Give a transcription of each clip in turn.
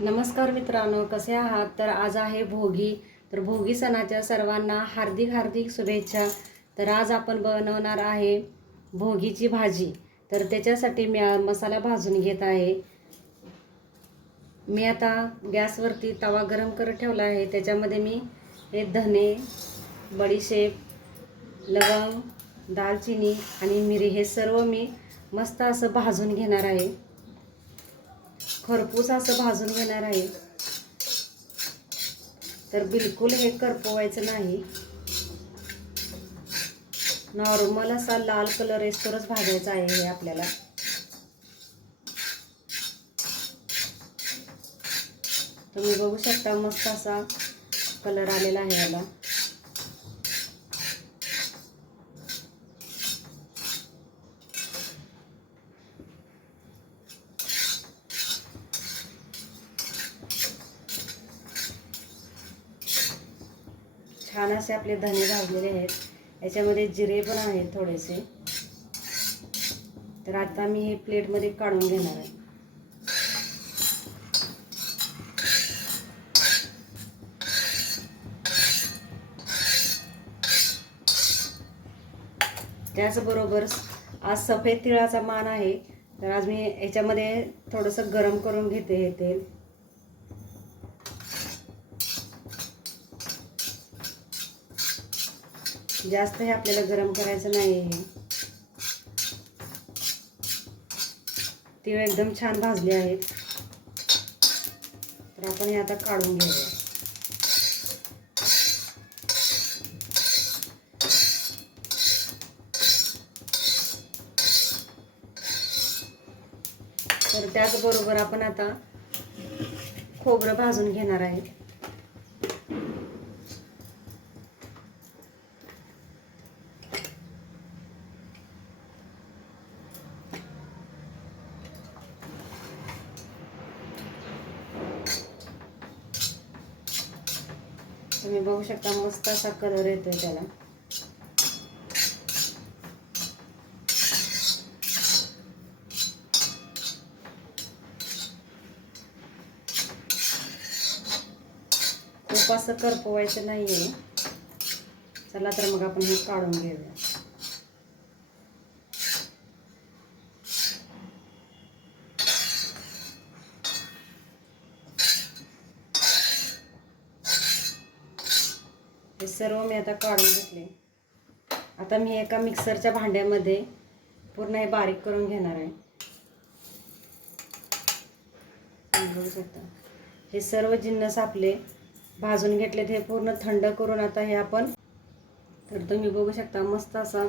नमस्कार मित्रांनो कसे आहात? तर आज आहे भोगी. तर भोगी सणाच्या सर्वांना हार्दिक हार्दिक शुभेच्छा. तर आज आपण बनवणार आहे भोगीची भाजी. तर त्याच्यासाठी मी मसाला भाजून घेत आहे. मी आता गॅसवरती तवा गरम करत ठेवला आहे. त्याच्यामध्ये मी हे धने बडीशेप लवंग दालचिनी आणि मिरी हे सर्व मी मस्त असं भाजून घेणार आहे. खरपूस असं भाजून घेणार आहे. तर बिलकुल हे करपवायचं नाही. नॉर्मल असा लाल कलर येतोच भाजायचा आहे हे आपल्याला. तुम्ही बघू शकता मस्त असा कलर आलेला आहे याला छान असे आपले धने भाजलेले आहेत. याच्यामध्ये जिरे पण आहेत थोडेसे. तर आता मी हे प्लेटमध्ये काढून घेणार आहे. त्याचबरोबर आज सफेद तिळाचा मान आहे. तर आज मी याच्यामध्ये थोडंसं गरम करून घेते हे तेल. जास्त हे आपल्याला गरम करायचं नाही आहे तिळ एकदम छान भाजले आहेत तर आपण हे आता काढून घेऊया. तर त्याचबरोबर आपण आता खोबरं भाजून घेणार आहे. तुम्ही बघू शकता मस्त असा कलर येतोय त्याला. खूप असं करपवायचं नाहीये. चला तर मग आपण हे काढून घेऊया. सर्व मी आता काढून घेतले. आता मी एका मिक्सरच्या भांड्यामध्ये पूर्ण हे बारीक करून घेणार आहे. बघू शकता हे सर्व जिन्नस आपले भाजून घेतलेत हे पूर्ण थंड करून आता हे आपण तर तुम्ही बघू शकता मस्त असा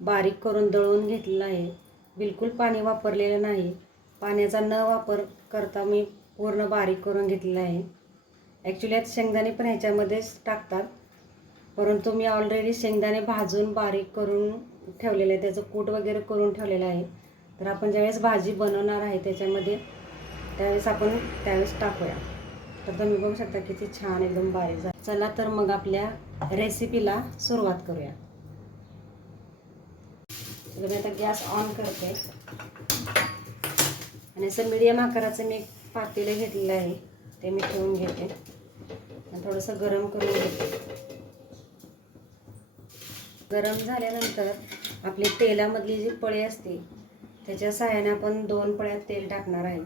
बारीक करून दळून घेतलेला आहे. बिलकुल पाणी वापरलेलं नाही. पाण्याचा न वापर करता मी पूर्ण बारीक करून घेतलेला आहे. ॲक्च्युली आता शेंगदाणे पण ह्याच्यामध्येच टाकतात. परंतु मी ऑलरेडी शेंगदाणे भाजून बारीक करून ठेवलेलं आहे त्याचं कूट वगैरे करून ठेवलेलं आहे. तर आपण ज्यावेळेस भाजी बनवणार आहे त्याच्यामध्ये त्यावेळेस आपण त्यावेळेस टाकूया. तर तुम्ही बघू शकता किती छान एकदम बारीक झाली. चला तर मग आपल्या रेसिपीला सुरुवात करूया. मी आता गॅस ऑन करते. आणि असं मीडियम आकाराचं मी एक पातेलं घेतलेलं आहे. ते मी ठेवून घेते. आणि थोडंसं गरम करून घेते. गरम झाल्यानंतर आपली तेलामधली जी पळी असते त्याच्या सहाय्याने आपण दोन पळ्यात तेल टाकणार आहे.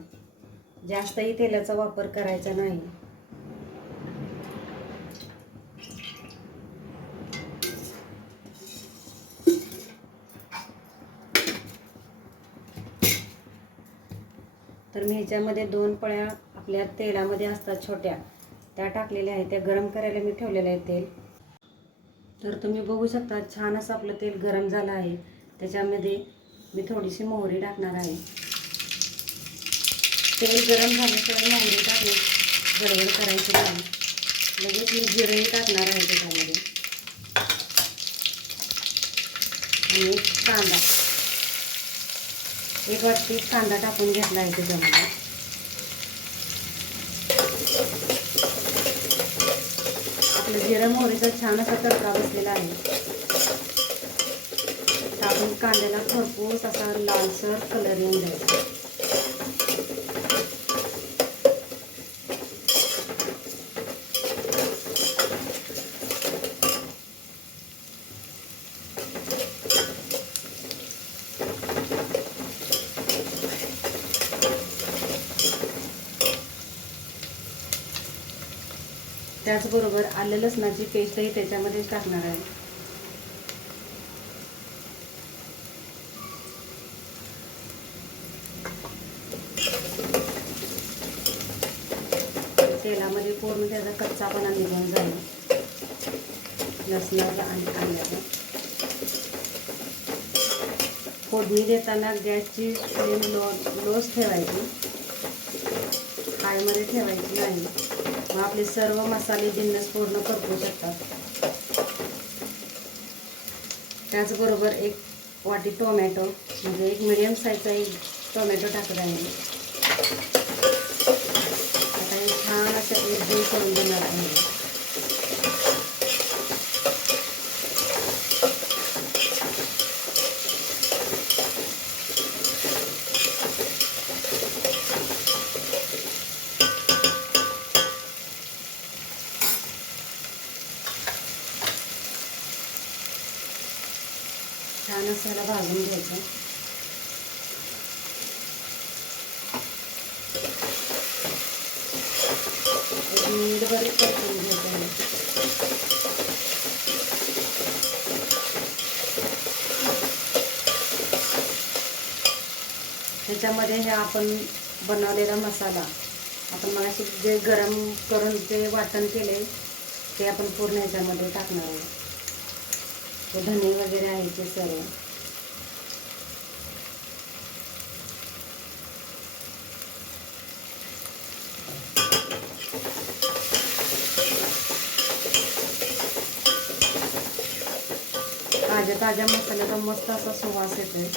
जास्तही तेलाचा वापर करायचा नाही. तर मी ह्याच्यामध्ये दोन पळ्या आपल्या तेलामध्ये असतात छोट्या त्या टाकलेल्या आहेत. त्या गरम करायला मी ठेवलेलं आहे तेल. तर तुम्ही बघू शकता छान असं आपलं तेल गरम झालं आहे. त्याच्यामध्ये मी थोडीशी मोहरी टाकणार आहे. तेल गरम झाल्याशिवाय मोहरी टाकणे गडबड करायची नाही. लगेच मी जिरंही टाकणार आहे त्याच्यामध्ये. आणि एक कांदा. एक वाटी कांदा टाकून घेतला आहे त्याच्यामध्ये. जिरा मोहरीचा छान असा तडका बसलेला आहे. आपण कांद्याला भरपूर असा लालसर कलर येऊन द्यायचा त्याचबरोबर आलं लसणाची पेस्टही त्याच्यामध्येच टाकणार आहे. तेलामध्ये पूर्ण त्याचा कच्चापणा निघून जाईल. लसणाचा आणि आल्याचा. फोडणी देताना गॅसची फ्लेम लो लोच ठेवायची. हायमध्ये ठेवायची नाही. मग आपले सर्व मसाले जिन्नस पूर्ण करपू शकतात. त्याचबरोबर एक वाटी टोमॅटो म्हणजे एक मिडियम साईजचा एक टोमॅटो टाकत आहे. आता हे छान असं एक करून देणार आहे छान असं याला भाजून घ्यायचं एक मिनिटभर परतून घ्यायचं आहे. त्याच्यामध्ये हे आपण बनवलेला मसाला. आपण मग जे गरम करून जे वाटण केले ते आपण पूर्ण ह्याच्यामध्ये टाकणार आहोत ते धने वगैरे आहे ते सर्व. ताज्या ताज्या मसाल्याचा मस्त असा सुवास येतोय.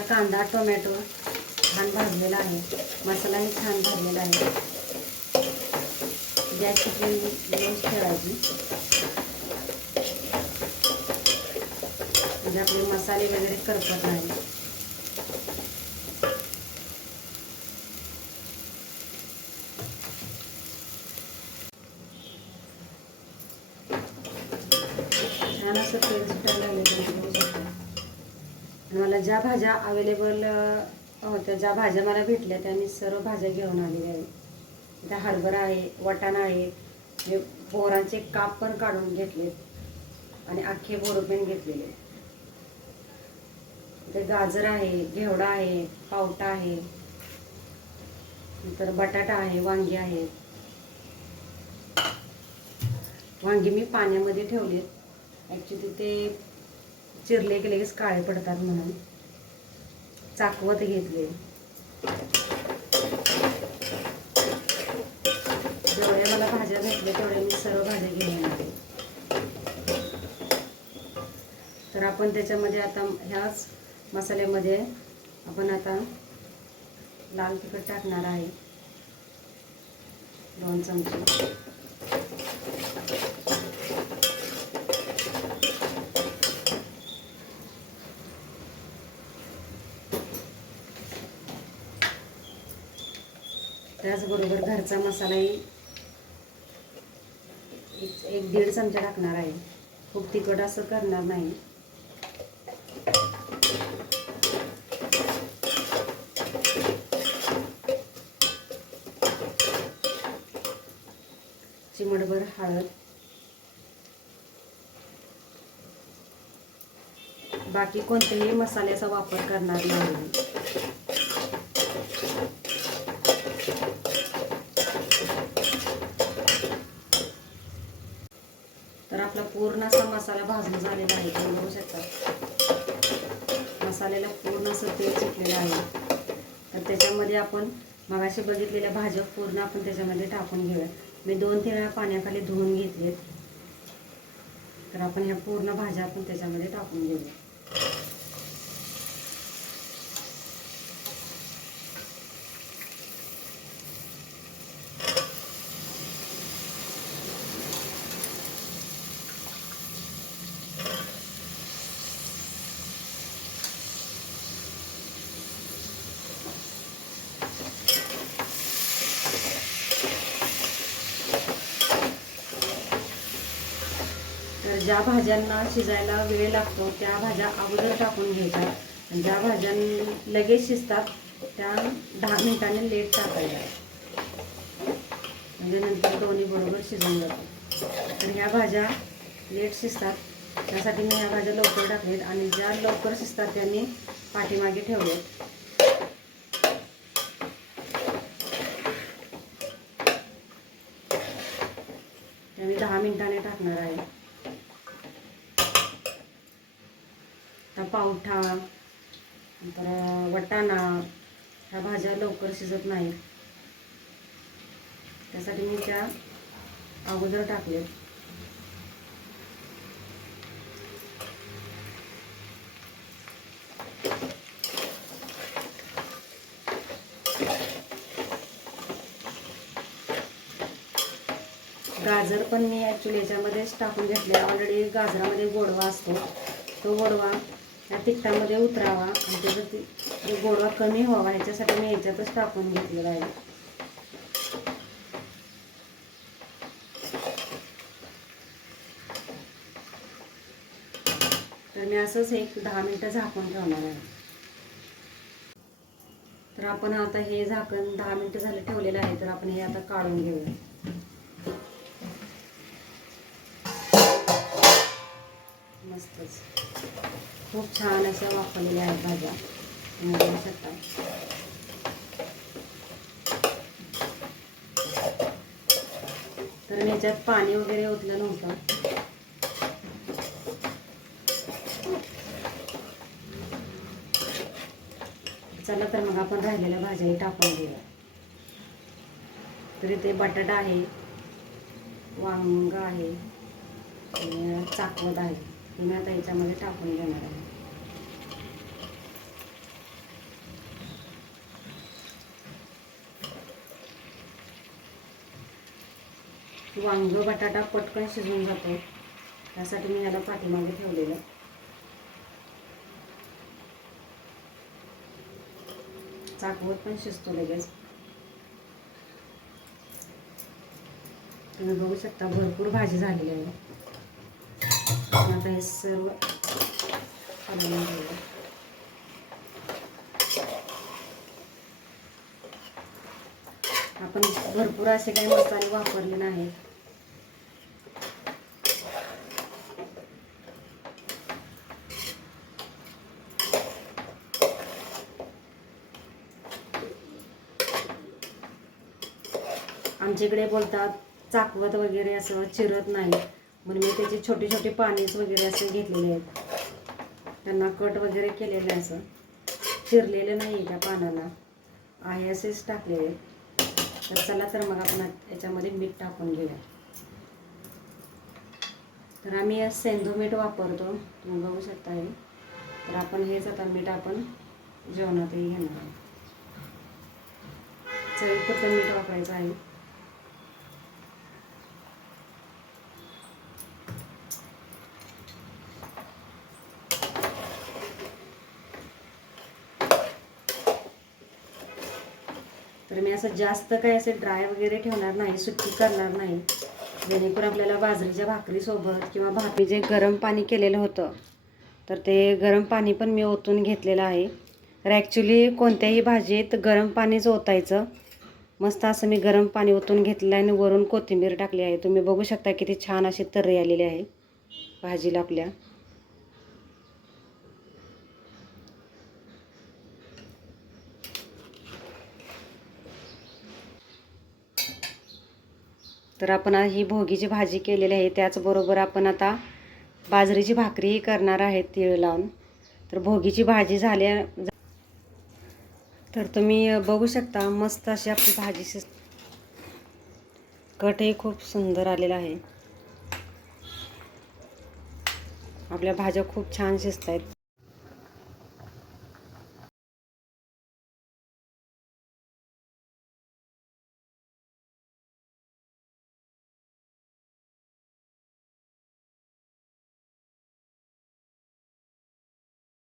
आपला कांदा टोमॅटो छान भाजलेला आहे. मसालाही छान भाजलेला आहे. गॅसची फ्लेम ठेवायची. म्हणजे आपले मसाले वगैरे करपत नाही छान असं तेल सुटायला लागले तुम्ही बघू शकता आणि मला ज्या भाज्या अवेलेबल होत्या ज्या भाज्या मला भेटल्या त्या मी सर्व भाज्या घेऊन आलेल्या आहेत इथं हरभरा आहे वटाणा आहे जे बोरांचे काप पण काढून घेतलेत आणि अख्खे बोरं पण घेतलेले. इथे गाजर आहे घेवडा आहे पावटा आहे. नंतर बटाटा आहे वांगी आहेत वांगी मी पाण्यामध्ये ठेवलेत. ॲक्च्युली ते चिरले की लगेच काळे पडतात म्हणून. चाकवत घेतले. जेवढ्या मला भाज्या भेटल्या तेवढ्या मी सर्व भाज्या घेऊन आले तर आपण त्याच्यामध्ये आता ह्याच मसाल्यामध्ये आपण आता लाल तिखट टाकणार आहे. दोन चमचे. त्याचबरोबर घरचा मसालाही एक एक दीड चमचा टाकणार आहे. खूप तिखट असं करणार नाही. चिमटभर हळद. बाकी कोणत्याही मसाल्याचा वापर करणार नाही तर आपला पूर्ण असा मसाला भाजून झालेला आहे तुम्ही बघू शकता. मसाल्याला पूर्ण असं तेल सुटलेलं आहे. तर त्याच्यामध्ये आपण मगाशी बघितलेल्या भाज्या पूर्ण आपण त्याच्यामध्ये टाकून घेऊया. मी दोन तीन वेळा पाण्याखाली धुवून घेतलेत. तर आपण ह्या पूर्ण भाज्या आपण त्याच्यामध्ये टाकून घेऊया. तर ज्या भाज्यांना शिजायला वेळ लागतो त्या भाज्या अगोदर टाकून घ्यायच्या. आणि ज्या भाज्या लगेच शिजतात त्या दहा मिनिटांनी लेट टाकायच्या. म्हणजे नंतर दोन्ही बरोबर शिजून जातात. तर ह्या भाज्या लेट शिजतात. त्यासाठी मी ह्या भाज्या लवकर टाकलेत आणि ज्या लवकर शिजतात त्यांनी पाठीमागे ठेवलेत त्या मी दहा मिनिटाने टाकणार आहे. पावठा नंतर वटाणा ह्या भाज्या लवकर शिजत नाहीत. त्यासाठी मी त्या अगोदर टाकले गाजर पण मी ॲक्च्युली याच्यामध्येच टाकून घेतले. ऑलरेडी गाजरामध्ये गोडवा असतो. तो गोडवा या तिखटामध्ये उतरावा आणि त्याचा ती गोडवा कमी व्हावा ह्याच्यासाठी मी याच्यातच टाकून घेतलेला आहे. तर मी असंच एक दहा मिनटं झाकून ठेवणार आहे. तर आपण आता हे झाकण दहा मिनटं झालं ठेवलेलं आहे तर आपण हे आता काढून घेऊया. खूप छान अशा वापरलेल्या आहेत भाज्या. तुम्ही बघू तर ह्याच्यात याच्यात पाणी वगैरे ओतलं नव्हतं. चला तर मग आपण राहिलेल्या भाज्याही टाकून घेऊया. तर इथे बटाटा आहे वांग आहे चाकवत आहे. हे मी आता याच्यामध्ये टाकून घेणार आहे. वांग बटाटा पटकन शिजून जातो. त्यासाठी मी याला पाठीमागे ठेवलेलं. चाकवत पण शिजतो लगेच. तुम्ही बघू शकता भरपूर भाजी झालेली आहे. आता हे सर्व काढून घेऊया. आपण भरपूर असे काही मसाले वापरले नाहीत आमच्या इकडे बोलतात चाकवत वगैरे असं चिरत नाही म्हणून मी त्याची छोटी छोटी पानेच वगैरे असे घेतलेले आहेत. त्यांना कट वगैरे केलेले आहे असं. चिरलेलं नाही आहे त्या पानाला. आहे असेच टाकलेले. तर चला तर मग आपण याच्यामध्ये मीठ टाकून घेऊया. तर आम्ही आज सेंधू मीठ वापरतो. तुम्ही बघू शकता हे. तर आपण हेच आता मीठ आपण जेवणातही घेणार आहोत. चवीपुरतं मीठ वापरायचं आहे तर मी असं जास्त काही असे ड्राय वगैरे ठेवणार नाही सुट्टी करणार नाही. जेणेकरून आपल्याला बाजरीच्या भाकरीसोबत किंवा भाकरी जे गरम पाणी केलेलं होतं तर ते गरम पाणी पण मी ओतून घेतलेलं आहे. तर ॲक्च्युली कोणत्याही भाजीत गरम पाणीच ओतायचं. मस्त असं मी गरम पाणी ओतून घेतलेलं आहे आणि वरून कोथिंबीर टाकली आहे. तुम्ही बघू शकता किती छान अशी तर्री आलेली आहे भाजीला आपल्या. तर आपण ही भोगीची भाजी केलेली आहे त्याचबरोबर आपण आता बाजरीची भाकरीही करणार आहे तीळ लावून. तर भोगीची भाजी झाल्या तर तुम्ही बघू शकता मस्त अशी आपली भाजी शिज कटही खूप सुंदर आलेला आहे. आपल्या भाज्या खूप छान शिजत आहेत